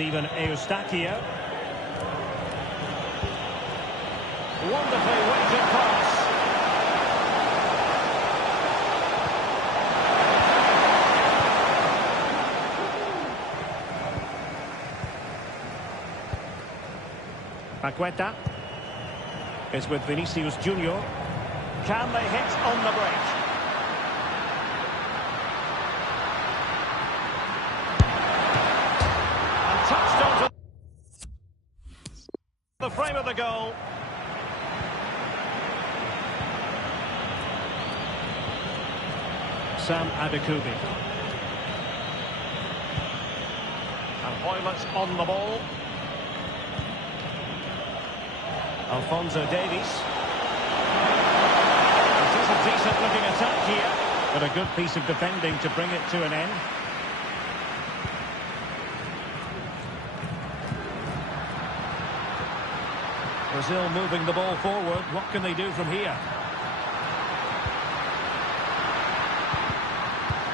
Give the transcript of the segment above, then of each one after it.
Steven Eustachio. Wonderfully weighted pass. Paqueta is with Vinicius Junior. Can they hit on the break? And touched onto the frame of the goal. Sam Adekubi. And Hoylett on the ball. Alphonso Davies. It is a decent-looking attack here, but a good piece of defending to bring it to an end. Brazil moving the ball forward. What can they do from here?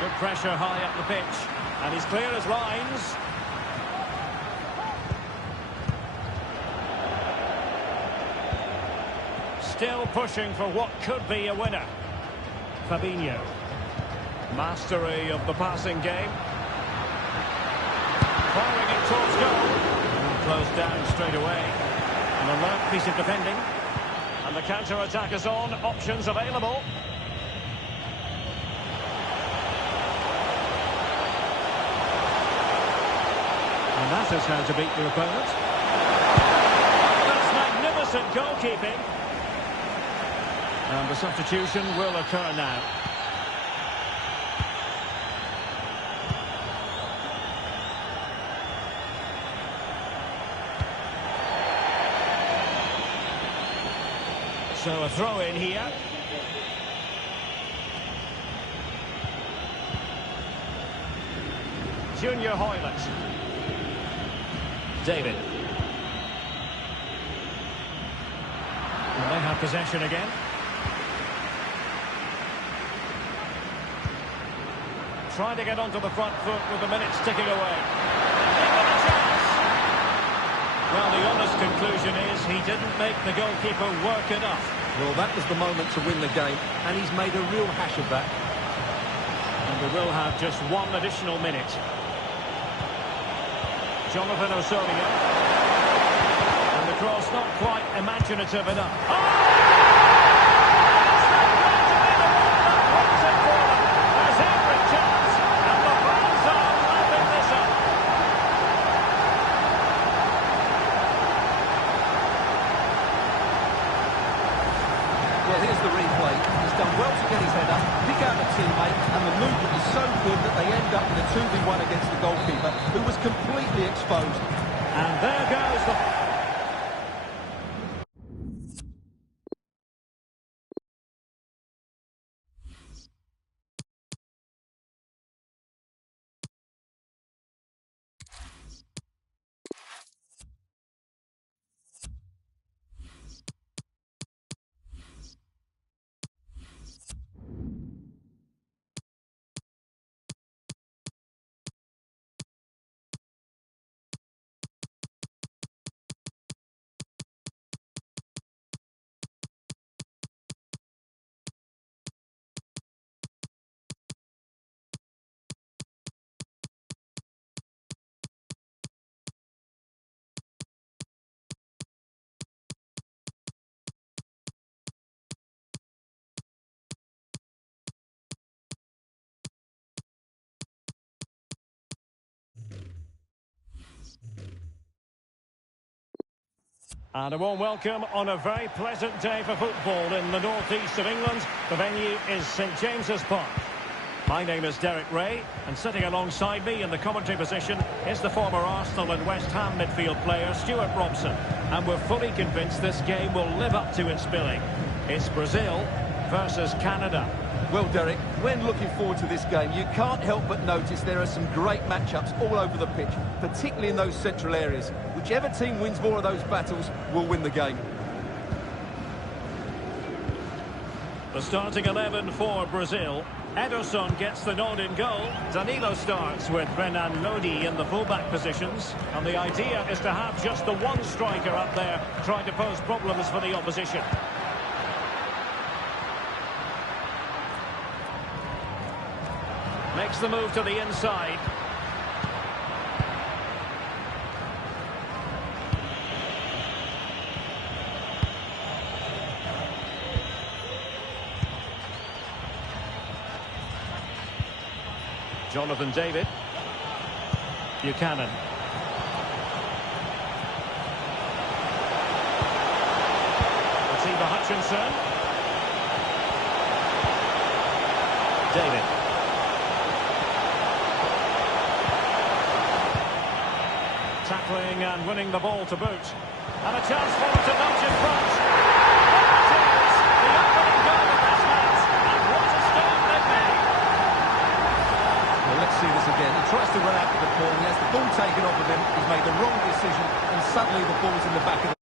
Good pressure high up the pitch, and he's clear as lines. Still pushing for what could be a winner. Fabinho. Mastery of the passing game. Firing it towards goal. Closed down straight away. An alert piece of defending. And the counter-attack is on. Options available. And that is how to beat your opponent. That's magnificent goalkeeping. And the substitution will occur now. So a throw in here. Junior Hoylett. David. And they have possession again. Trying to get onto the front foot with the minutes ticking away. Well, the honest conclusion is he didn't make the goalkeeper work enough. Well, that was the moment to win the game, and he's made a real hash of that. And we will have just one additional minute. Jonathan Osorio. And the cross not quite imaginative enough. Oh! Well, here's the replay. He's done well to get his head up, pick out a teammate, and the movement is so good that they end up in a 2v1 against the goalkeeper, who was completely exposed. And there goes the... And a warm welcome on a very pleasant day for football in the northeast of England. The venue is St James's Park. My name is Derek Ray, and sitting alongside me in the commentary position is the former Arsenal and West Ham midfield player Stuart Robson. And we're fully convinced this game will live up to its billing. It's Brazil versus Canada. Well, Derek, when looking forward to this game, you can't help but notice there are some great matchups all over the pitch, particularly in those central areas. Whichever team wins more of those battles will win the game. The starting 11 for Brazil. Ederson gets the nod in goal. Danilo starts with Renan Lodi in the fullback positions. And the idea is to have just the one striker up there trying to pose problems for the opposition. Makes the move to the inside. Jonathan David. Buchanan. Atiba Hutchinson. David. Tackling and winning the ball to boot. And a chance for him to nudge in front. There it is, the opening goal of this match. And what a start they've made. Well, let's see this again. He tries to run out with the ball. He has the ball taken off of him. He's made the wrong decision. And suddenly the ball's in the back of the...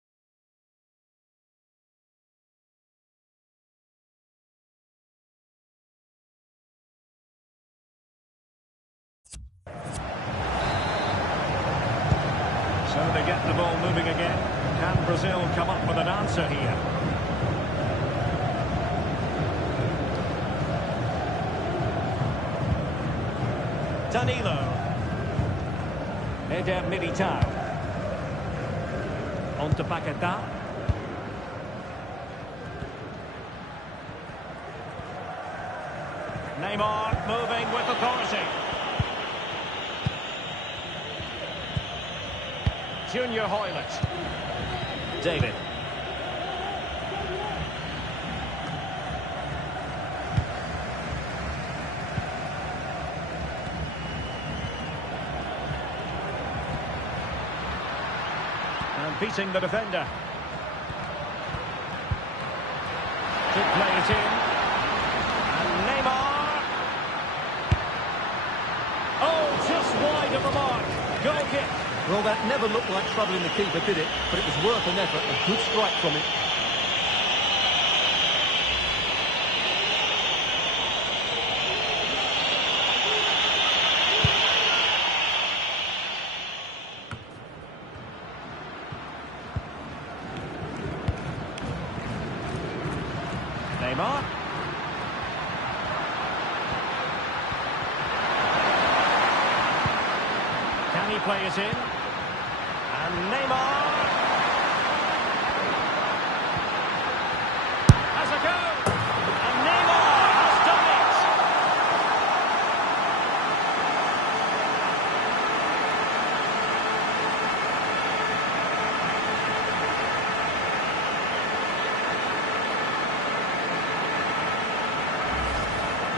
So they get the ball moving again. Can Brazil come up with an answer here? Danilo. Eder Militao. On to Paquetá. Neymar moving with authority. Junior Hoylett. David. And beating the defender. Could play it in. And Neymar. Oh, just wide of the mark. Goal kick. Well, that never looked like troubling the keeper, did it? But it was worth an effort. A good strike from it. Neymar. Can he play it in? And Neymar has a go. And Neymar has done it.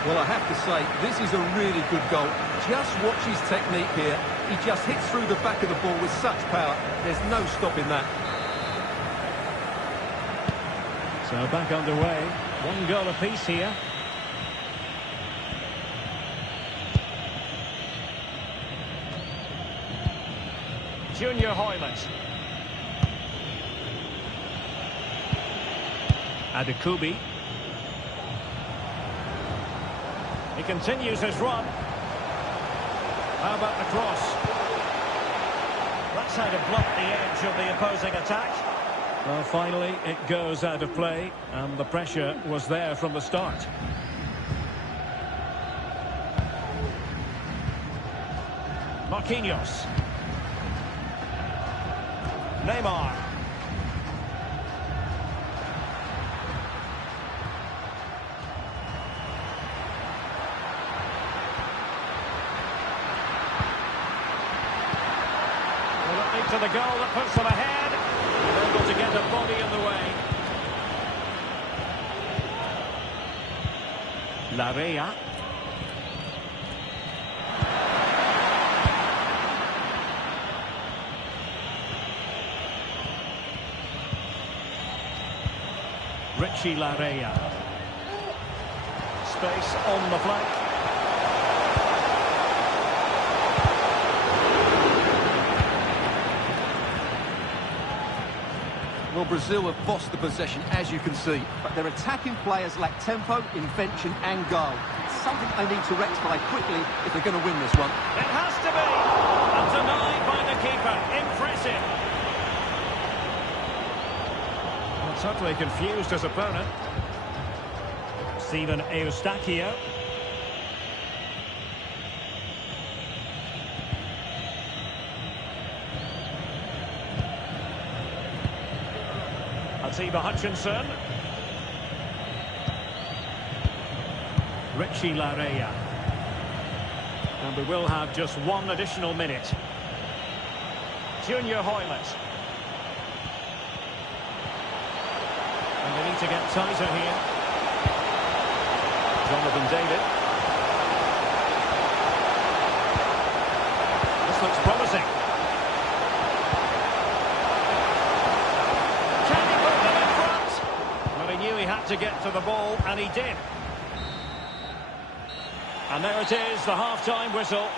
Well, I have to say, this is a really good goal. Just watch his technique here. He just hits through the back of the ball with such power. There's no stopping that. So back underway. One goal apiece here. Junior Hoylett. Adekubi. He continues his run. How about the cross? That's how to blunt the edge of the opposing attack. Well, finally, it goes out of play, and the pressure was there from the start. Marquinhos. Neymar. To the goal that puts them ahead. Able to get the body in the way. Larrea. Richie Larrea. Space on the flank. Well, Brazil have bossed the possession, as you can see. But their attacking players lack tempo, invention and goal. something they need to rectify quickly if they're going to win this one. It has to be! And denied by the keeper. Impressive. Well, totally confused his opponent. Steven Eustachio. Atiba Hutchinson. Richie Larea. And we will have just one additional minute. Junior Hoylett. And they need to get tighter here. Jonathan David. This looks promising. Can he put them in front? Well, he knew he had to get to the ball, and he did. And there it is, the half-time whistle.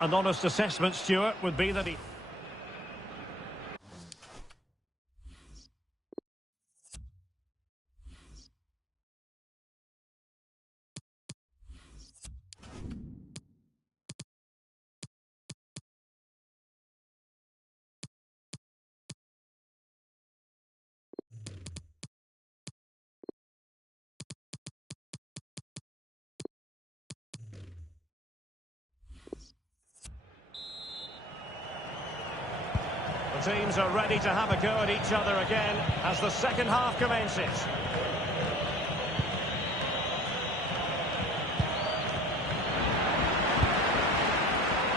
An honest assessment, Stuart, would be that he... The teams are ready to have a go at each other again as the second half commences.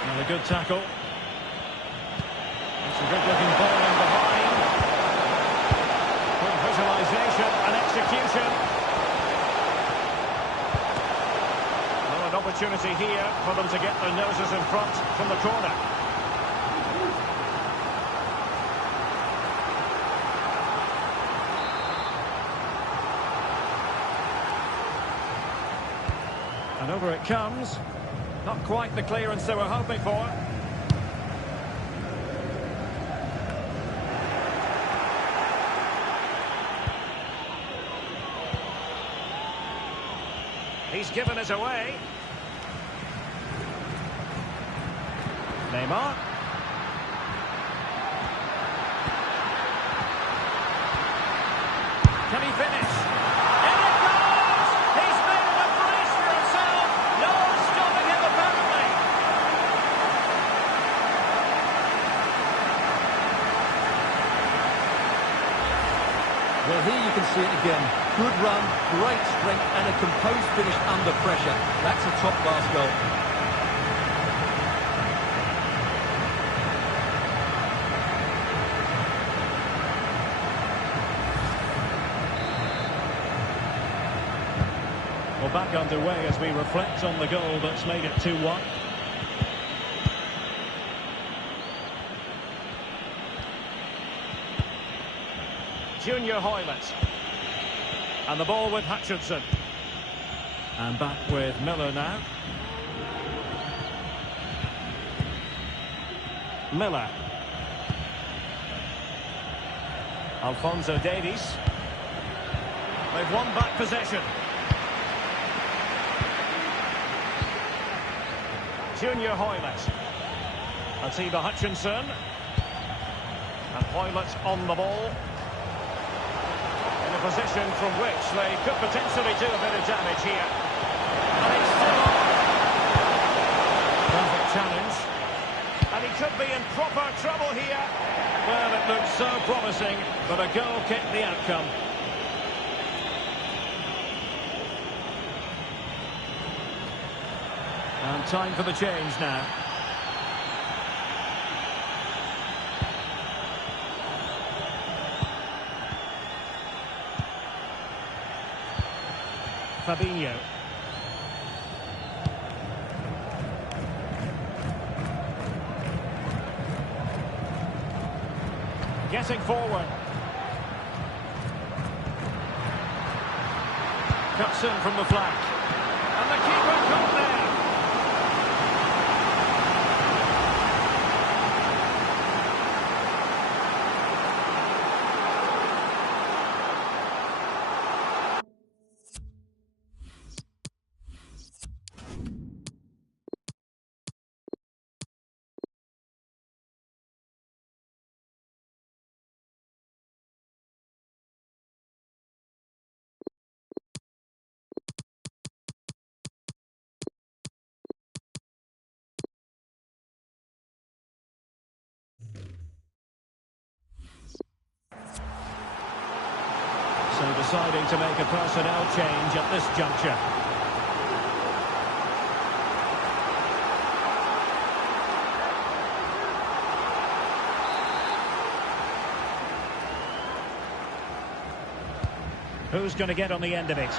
And a good tackle. It's a good-looking ball in behind. Good visualisation and execution. Well, an opportunity here for them to get their noses in front from the corner. And over it comes. Not quite the clearance they were hoping for. He's given it away. Neymar. Can he finish? Well, here you can see it again. Good run, great strength, and a composed finish under pressure. That's a top-class goal. Well, back underway as we reflect on the goal that's made it 2-1. Junior Hoylett. And the ball with Hutchinson. And back with Miller now. Miller. Alphonso Davies. They've won back possession. Junior Hoylett. Atiba Hutchinson. And Hoylett on the ball. Position from which they could potentially do a bit of damage here. And it's still on. Perfect challenge. And he could be in proper trouble here. Well, it looked so promising, but a goal kicked the outcome. And time for the change now. Fabinho. Getting forward. Cuts in from the flank. And the keeper caught there. deciding to make a personnel change at this juncture. Who's going to get on the end of it?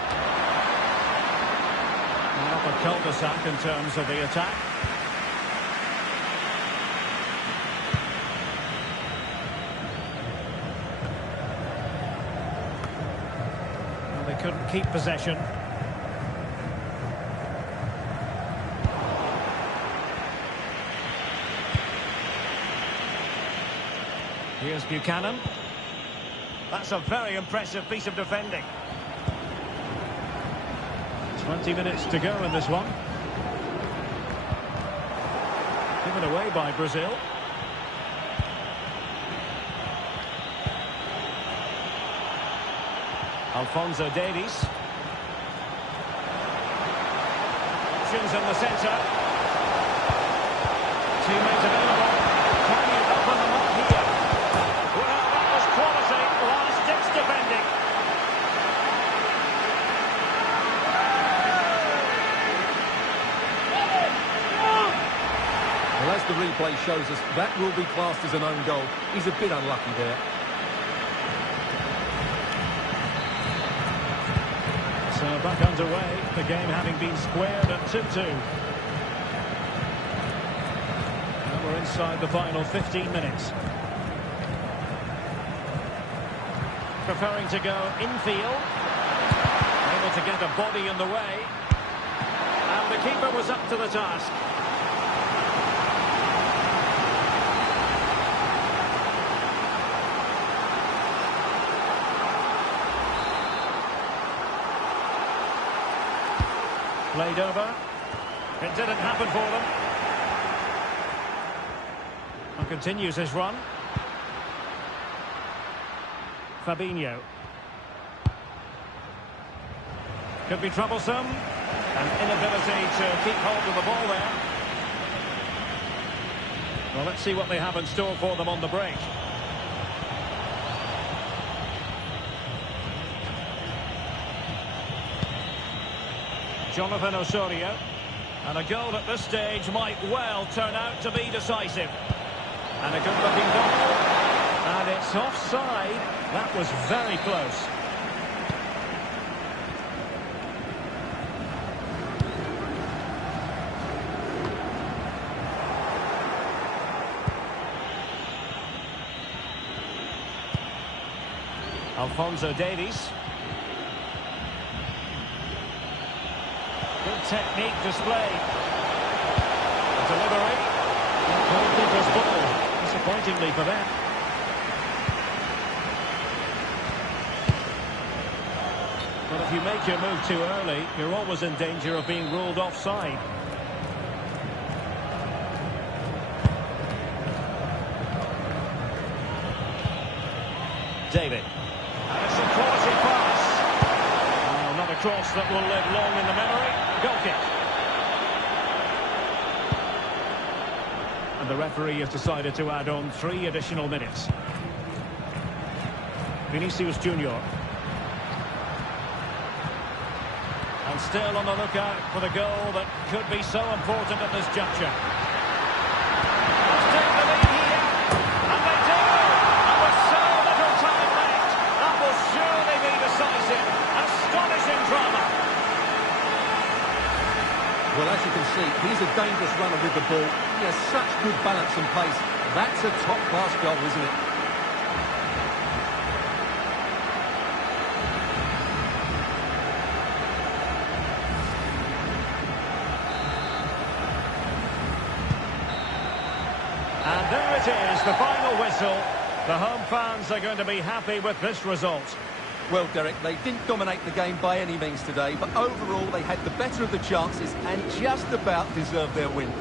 Not a cul-de-sac in terms of the attack. Well, they couldn't keep possession. Here's Buchanan. That's a very impressive piece of defending. 20 minutes to go in this one. Given away by Brazil. Alphonso Davies. Options in the centre. Teammates available. Can you open them up here? Well, that was quality. Last-ditch defending. Well, as the replay shows us, that will be classed as an own goal. He's a bit unlucky there. So back underway, the game having been squared at 2-2. And we're inside the final 15 minutes. Preferring to go infield. Able to get a body in the way. And the keeper was up to the task. Played over. It didn't happen for them. And continues his run. Fabinho. Could be troublesome. An inability to keep hold of the ball there. Well, let's see what they have in store for them on the break. Jonathan Osorio. And a goal at this stage might well turn out to be decisive. And a good-looking goal. And it's offside. That was very close. Alphonso Davies. Good technique displayed. Delivery. Goalkeeper's ball. Disappointingly for them. But if you make your move too early, you're always in danger of being ruled offside. David. And it's a quality pass. Oh, not a cross that will live long in the memory. Goal kick. And the referee has decided to add on 3 additional minutes. Vinicius Junior. And still on the lookout for the goal that could be so important at this juncture. Let's take the lead here. And they do. And with so little time left, that will surely be decisive. Astonishing drama. Well, as you can see, he's a dangerous runner with the ball. He has such good balance and pace. That's a top-class goal, isn't it? And there it is, the final whistle. The home fans are going to be happy with this result. Well, Derek, they didn't dominate the game by any means today, but overall they had the better of the chances and just about deserved their win.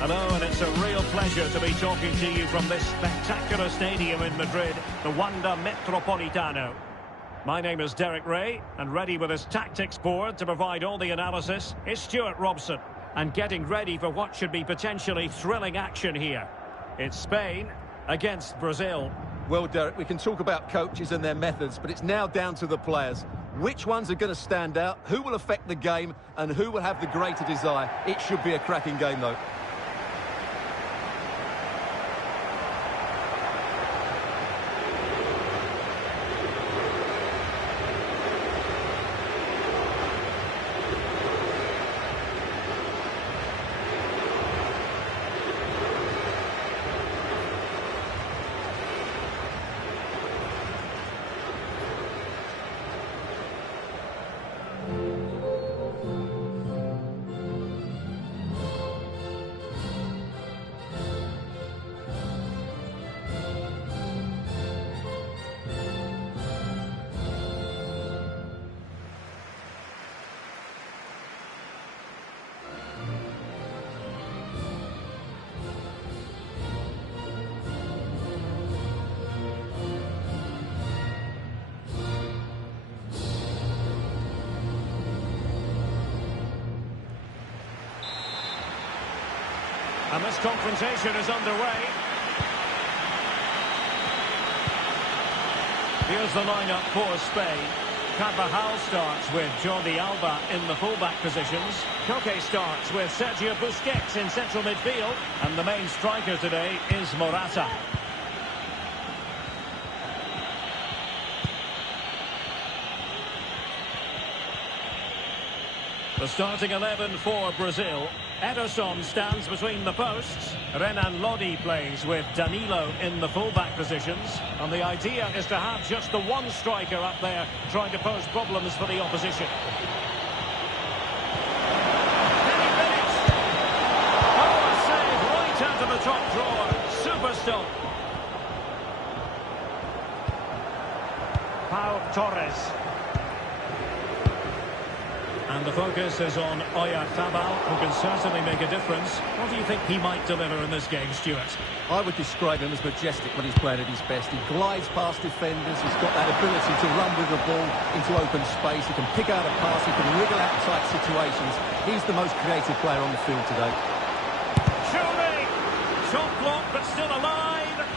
Hello, and it's a real pleasure to be talking to you from this spectacular stadium in Madrid, the Wanda Metropolitano. My name is Derek Ray, and ready with his tactics board to provide all the analysis is Stuart Robson. And getting ready for what should be potentially thrilling action here. It's Spain against Brazil. Well, Derek, we can talk about coaches and their methods, but it's now down to the players. Which ones are going to stand out, who will affect the game, and who will have the greater desire? It should be a cracking game, though. And this confrontation is underway. Here's the lineup for Spain. Carvajal starts with Jordi Alba in the fullback positions. Koke starts with Sergio Busquets in central midfield. And the main striker today is Morata. The starting 11 for Brazil. Ederson stands between the posts. Renan Lodi plays with Danilo in the fullback positions. And the idea is to have just the one striker up there trying to pose problems for the opposition. Can he finish? Oh, a save right out of the top drawer. Super stop. Pau Torres. And the focus is on Oyarzabal, who can certainly make a difference. What do you think he might deliver in this game, Stuart? I would describe him as majestic when he's playing at his best. He glides past defenders. He's got that ability to run with the ball into open space. He can pick out a pass. He can wriggle out in tight situations. He's the most creative player on the field today. Surely! Shot blocked, but still alive.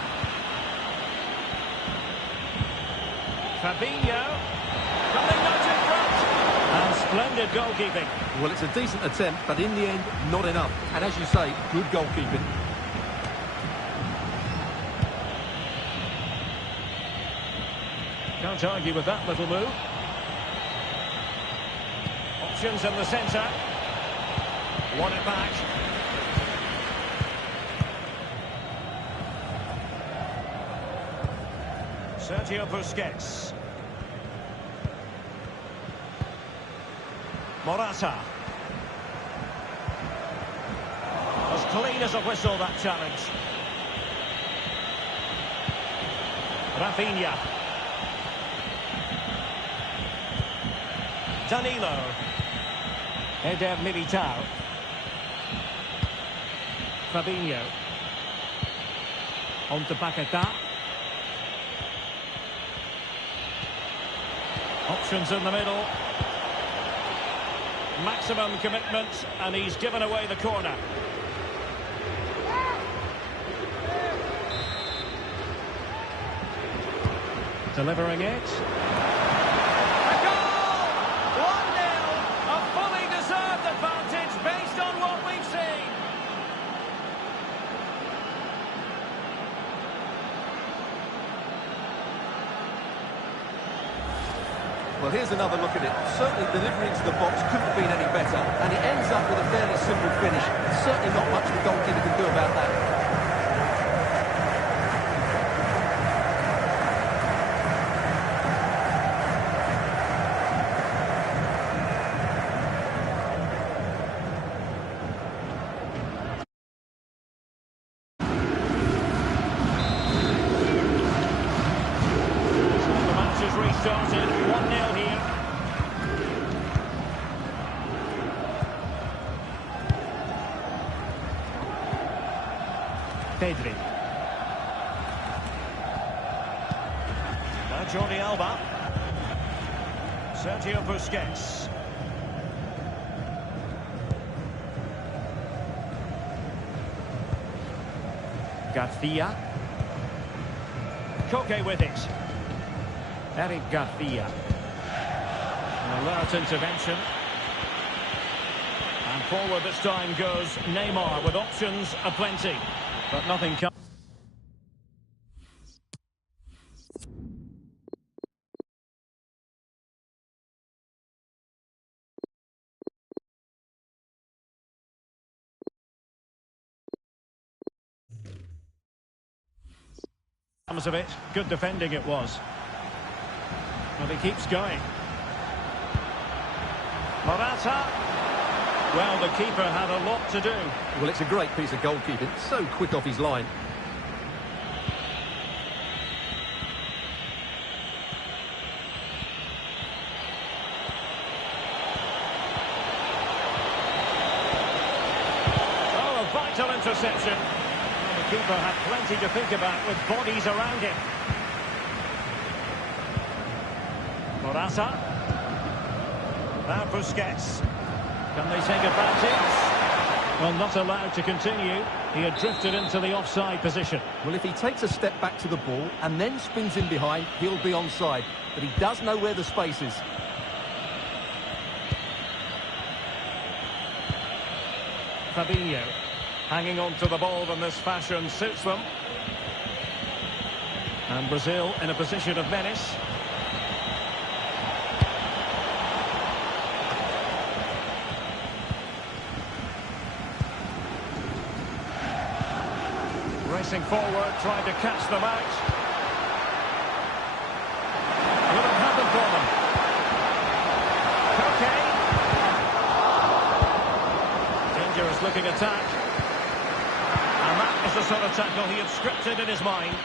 Fabinho. Coming out in front. And splendid goalkeeping. Well, it's a decent attempt, but in the end, not enough. And as you say, good goalkeeping. Can't argue with that little move. Options in the centre. Won it back. Sergio Busquets. Morata. As clean as a whistle, that challenge. Rafinha. Danilo. Eder Militao. Fabinho. On to Paquetá. Options in the middle. Maximum commitment, and he's given away the corner. Delivering it. A goal! 1-0. A fully deserved advantage based on what we've seen. Well, here's another look at it. Certainly delivery into the box couldn't have been any better, and it ends up with a fairly simple finish. Certainly not much the goalkeeper can do about that. The match has restarted, 1-0 here. Pedri. Now Jordi Alba. Sergio Busquets. Garcia. Koke with it. Eric Garcia. An alert intervention. And forward this time goes Neymar with options aplenty. But nothing comes. Of it, good defending it was. But he keeps going. Morata. Well, the keeper had a lot to do. Well, it's a great piece of goalkeeping. So quick off his line. Oh, a vital interception. The keeper had plenty to think about with bodies around him. Morata. Now Busquets. Can they take advantage? Well, not allowed to continue. He had drifted into the offside position. Well, if he takes a step back to the ball and then spins in behind, he'll be onside. But he does know where the space is. Fabinho. Hanging on to the ball in this fashion suits them. And Brazil in a position of menace. Racing forward, trying to catch them out. Will it happen for them? Koke. Dangerous looking attack. And that is the sort of tackle he had scripted in his mind.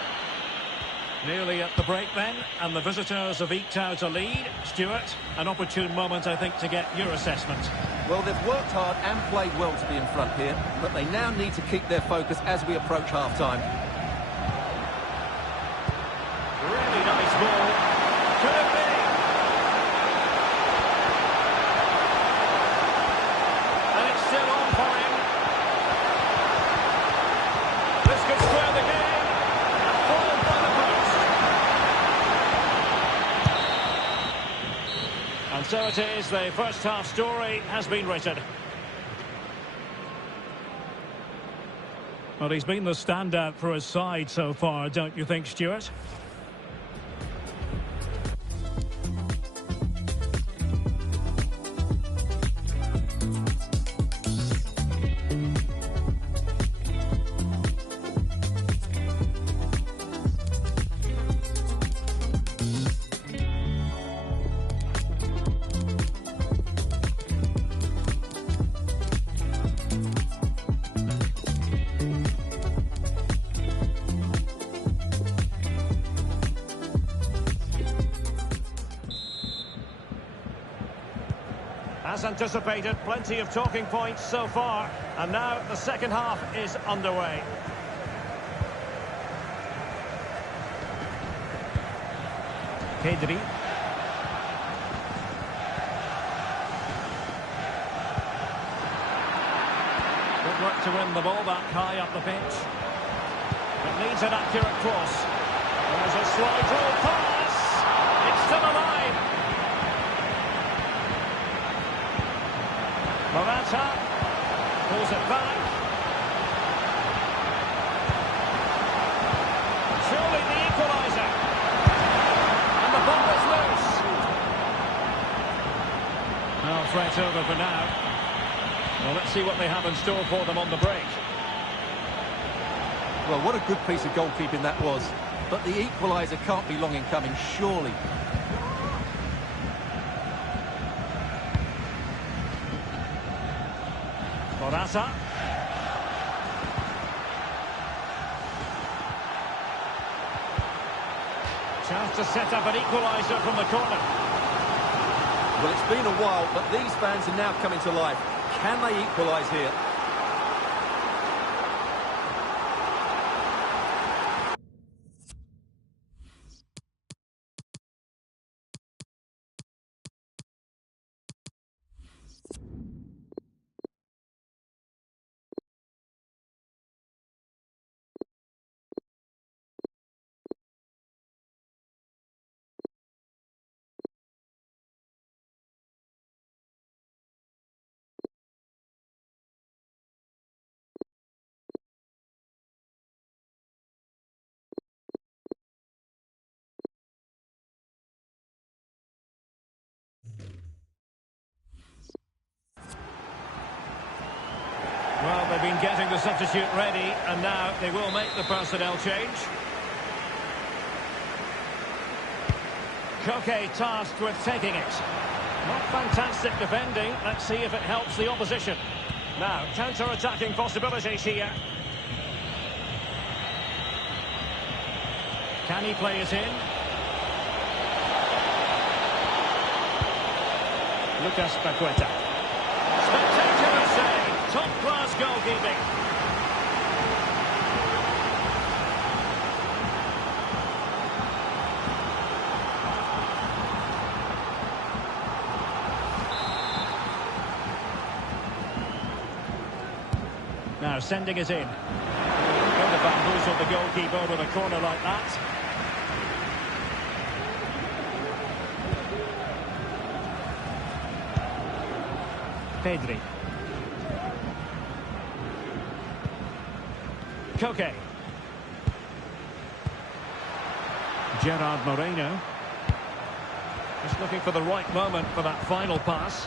Nearly at the break then, and the visitors have eked out a lead. Stuart, an opportune moment, I think, to get your assessment. Well, they've worked hard and played well to be in front here, but they now need to keep their focus as we approach half-time. Really nice ball. Could it be? And it's still on for him. This could square the game. Followed by the post. And so it is, the first half story has been written. Well, he's been the standout for his side so far, don't you think, Stuart? As anticipated, plenty of talking points so far, and now the second half is underway. Pedri. Good work to win the ball back high up the pitch. It needs an accurate cross. There's a slow draw pass. It's still alive. Morata pulls it back. Surely the equaliser. And the ball is loose. No threat over for now. Well, let's see what they have in store for them on the break. Well, what a good piece of goalkeeping that was. But the equaliser can't be long in coming, surely. Morata. Chance to set up an equaliser from the corner. Well, it's been a while, but these fans are now coming to life. Can they equalise here? team getting the substitute ready, and now they will make the personnel change. Koke tasked with taking it. Not fantastic defending. Let's see if it helps the opposition. Now, counter-attacking possibilities here. Can he play it in? Lucas Paqueta. Spectacular save. Top-class goalkeeping. Now sending it in. Going to bamboozle the goalkeeper with a corner like that. Pedri. Koke. Gerard Moreno. Just looking for the right moment for that final pass.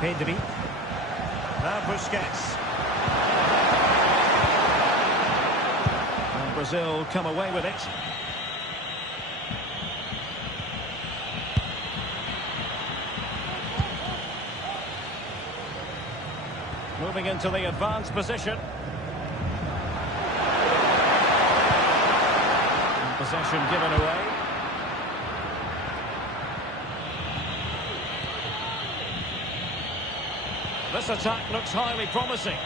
Pedri. Now Busquets. And Brazil come away with it. Moving into the advanced position. And possession given away. This attack looks highly promising.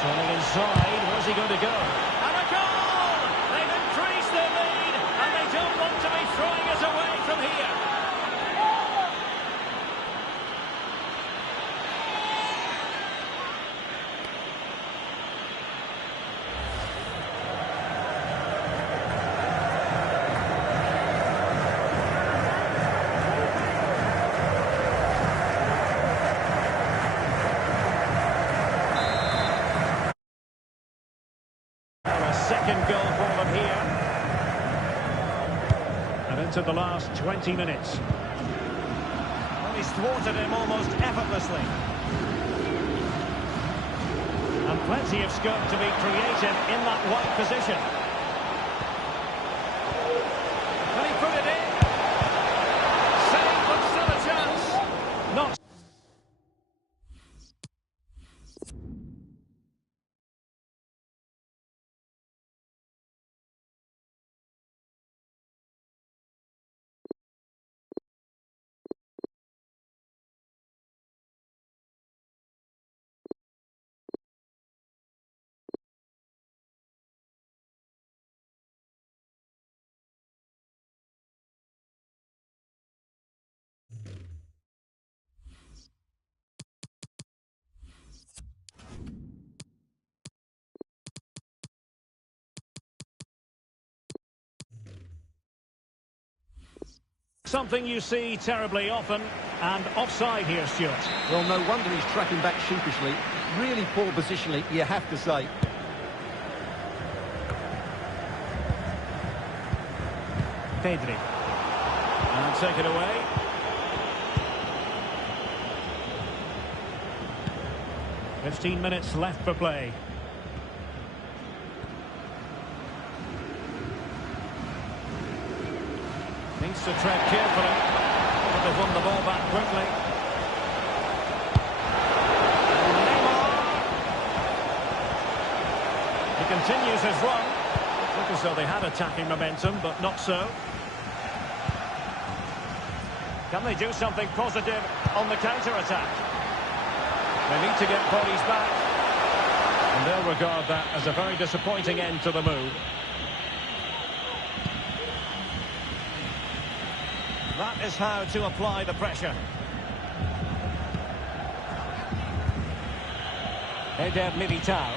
Turning inside, where's he going to go? And a goal! They've increased their lead, and they don't want to be throwing it away from here. Second goal for them here. And into the last 20 minutes. Well, he's thwarted him almost effortlessly. And plenty of scope to be creative in that wide position. Can he put it in? Save, but still a chance. Not. Something you see terribly often, and offside here, Stuart. Well, no wonder he's tracking back sheepishly. Really poor positionally, you have to say. Pedri. And take it away. "15 minutes left for play. Needs to tread carefully, but they've won the ball back quickly. He continues his run. Look as though they had attacking momentum, but not so. Can they do something positive on the counter-attack? They need to get bodies back. And they'll regard that as a very disappointing end to the move. That is how to apply the pressure. Eder Militao.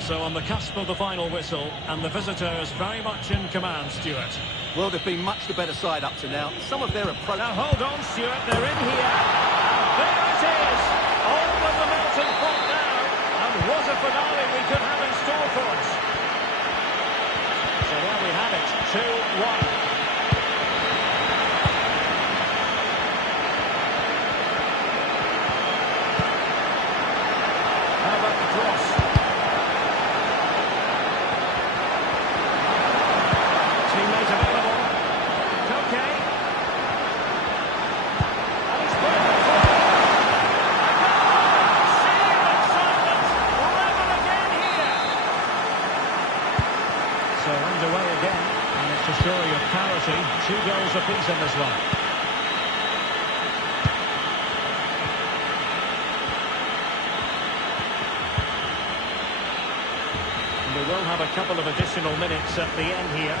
So on the cusp of the final whistle, and the visitors very much in command, Stuart. Well, they've been much the better side up to now. Some of their approach... Now hold on, Stuart, they're in here. And there it is! All of the melting pot now. And what a finale we could have in store for us. So there we have it, 2-1. So underway again, and it's a story of parity. 2 goals apiece in this one. And we will have a couple of additional minutes at the end here.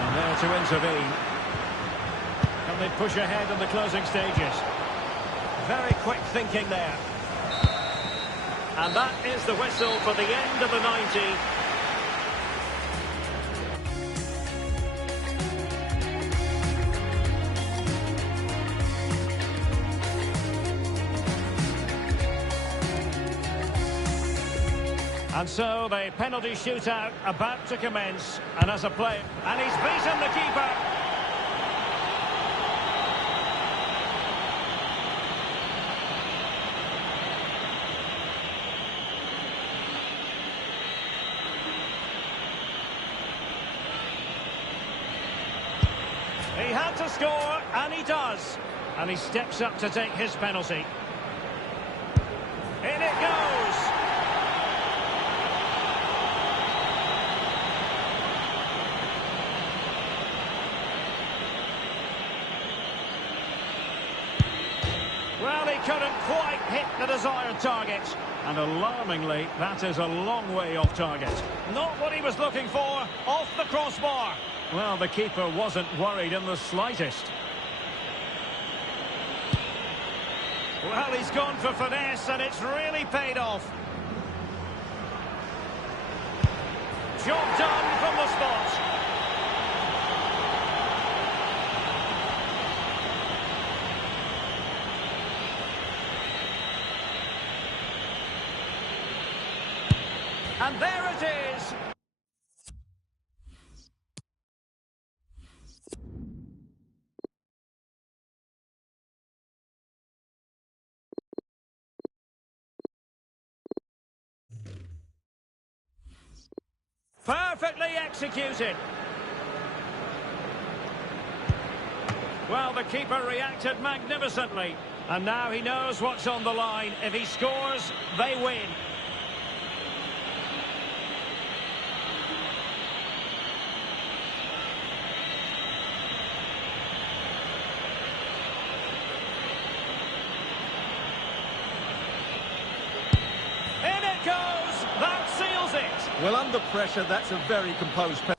And there to intervene. Can they push ahead in the closing stages? Very quick thinking there. And that is the whistle for the end of the 90. And so the penalty shootout about to commence. And as a player, and he's beaten the keeper. He had to score, and he does. And he steps up to take his penalty. In it goes. Well, he couldn't quite hit the desired target. And alarmingly, that is a long way off target. Not what he was looking for, off the crossbar. Well, the keeper wasn't worried in the slightest. Well, he's gone for finesse, and it's really paid off. Job done from the spot. And there it is. Perfectly executed. Well, the keeper reacted magnificently. And now he knows what's on the line. If he scores, they win. In it goes! That seals it! Well, under pressure, that's a very composed penalty.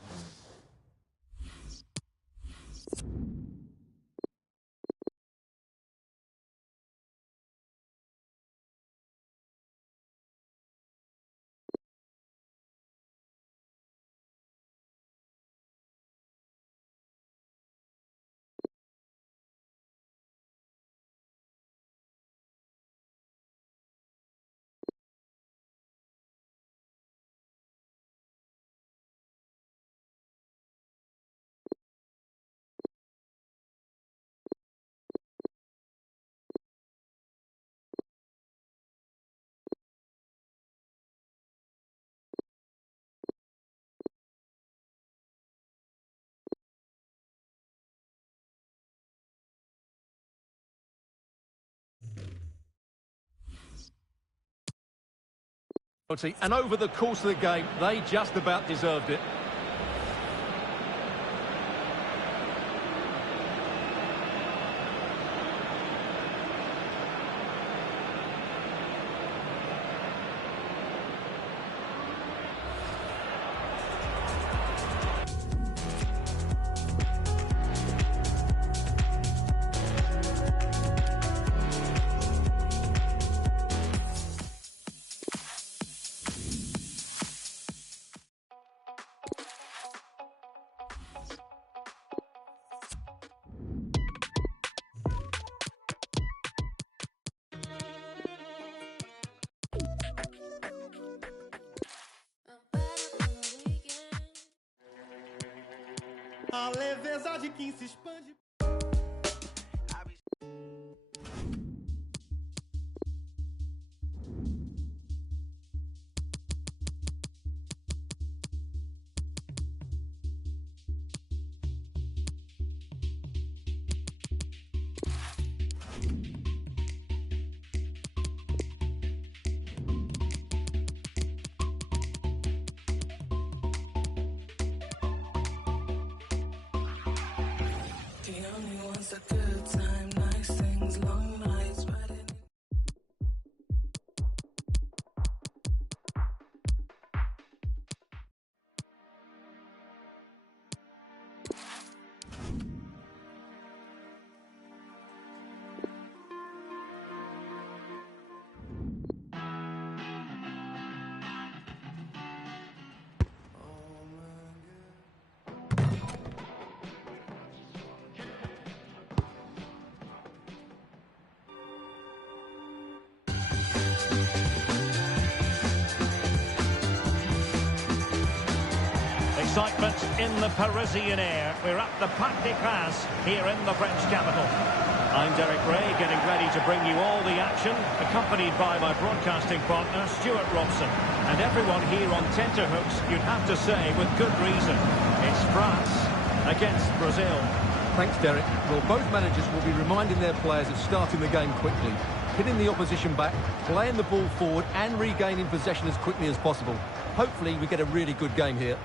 And over the course of the game, they just about deserved it. A leveza de quem se expande. excitement in the Parisian air. We're at the Parc des Princes here in the French capital. I'm Derek Ray, getting ready to bring you all the action, accompanied by my broadcasting partner, Stuart Robson. And everyone here on tenterhooks, you'd have to say, with good reason. It's France against Brazil. Thanks, Derek. Well, both managers will be reminding their players of starting the game quickly, hitting the opposition back, playing the ball forward and regaining possession as quickly as possible. Hopefully we get a really good game here.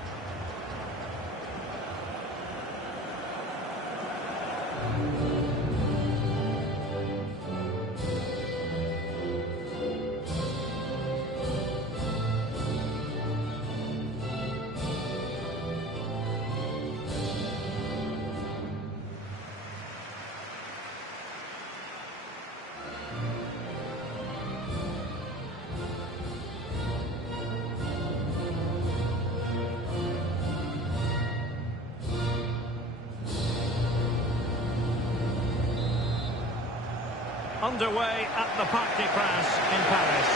Underway at the Parc des Princes in Paris.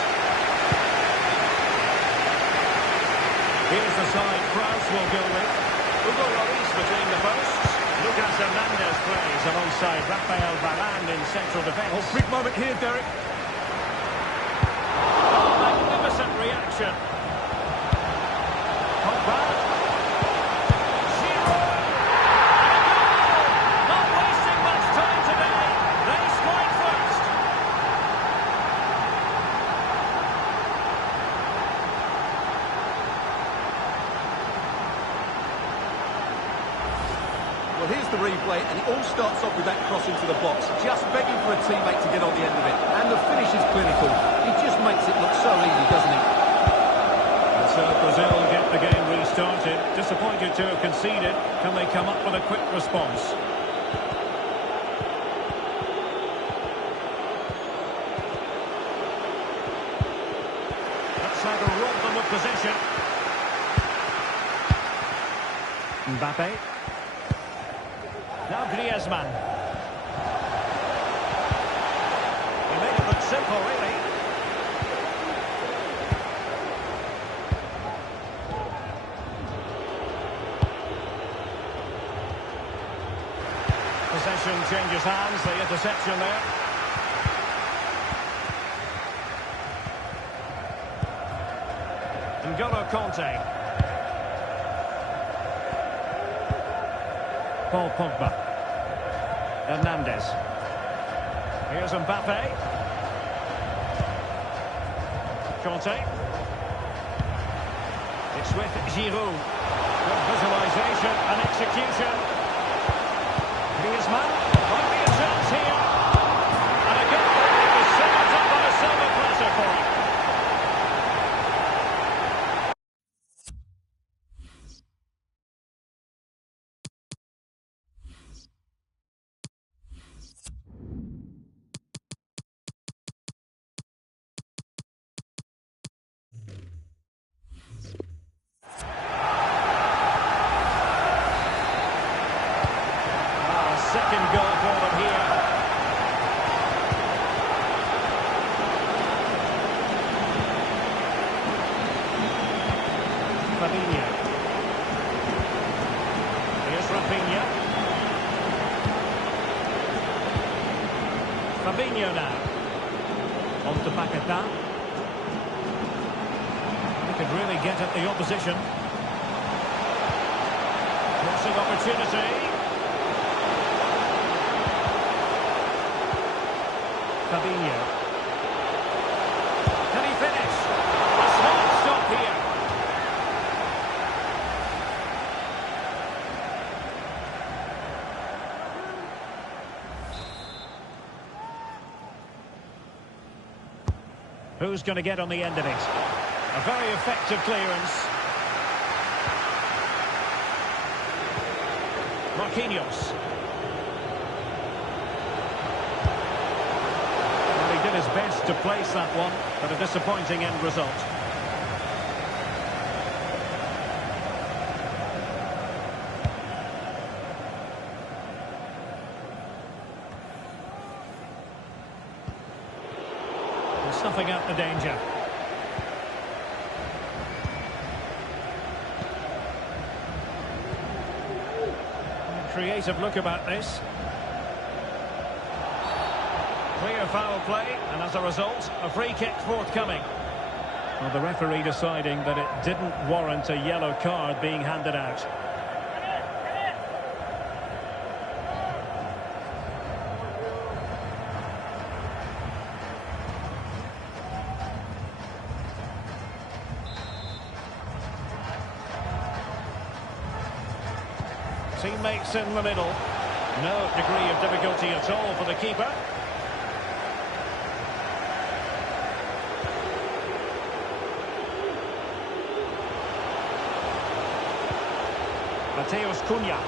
Here's the side France will go with. Hugo Lloris between the posts. Lucas Hernandez plays alongside Raphael Varane in central defence. Oh, big moment here, Derek. Oh, magnificent reaction. Pogba. Well, here's the replay, and it all starts off with that cross into the box, just begging for a teammate to get on the end of it. And the finish is clinical. He just makes it look so easy, doesn't he? And so Brazil get the game restarted. Disappointed to have conceded. Can they come up with a quick response? That's how to rob them of possession. Mbappe. Now Griezmann. He made it look simple, really. Possession changes hands, the interception there. N'Golo Kanté. Paul Pogba. Hernandez. Here's Mbappe. Kanté. It's with Giroud. Good visualisation and execution. Griezmann. Might be a chance here. And again, it was served up on a silver platter for him. Second goal for them here. Fabinho. Here's Rafinha. Fabinho now. On to Paquetá. He could really get at the opposition. Crossing opportunity. Fabinho. Can he finish? A smart stop here. Who's going to get on the end of it? A very effective clearance. Marquinhos. Did his best to place that one, but a disappointing end result. And snuffing out the danger. creative look about this. Clear foul play, and as a result, a free kick forthcoming. Well, the referee deciding that it didn't warrant a yellow card being handed out. Teammates in the middle. No degree of difficulty at all for the keeper. Mateus Cunha.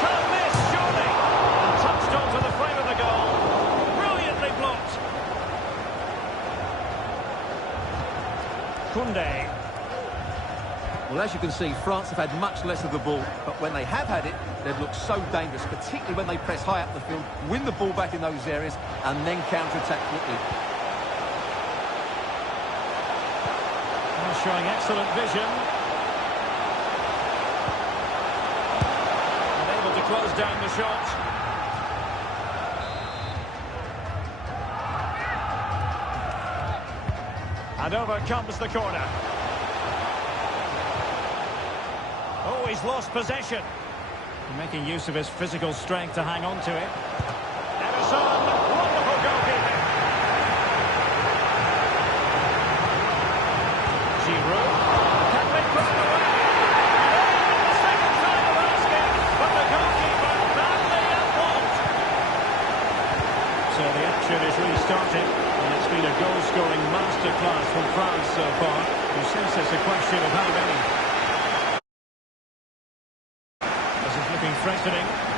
Can't miss, surely! And touched onto the frame of the goal. Brilliantly blocked. Koundé. Well, as you can see, France have had much less of the ball, but when they have had it, they've looked so dangerous, particularly when they press high up the field, win the ball back in those areas, and then counter-attack quickly. Showing excellent vision. And able to close down the shot. And over comes the corner. Oh, he's lost possession. Making use of his physical strength to hang on to it. Ederson, wonderful goalkeeping. Giroud. Can they put it away? The second time of asking, but the goalkeeper badly at fault. So the action is restarting, and it's been a goal-scoring masterclass from France so far. You sense it's a question of how many. This is looking threatening.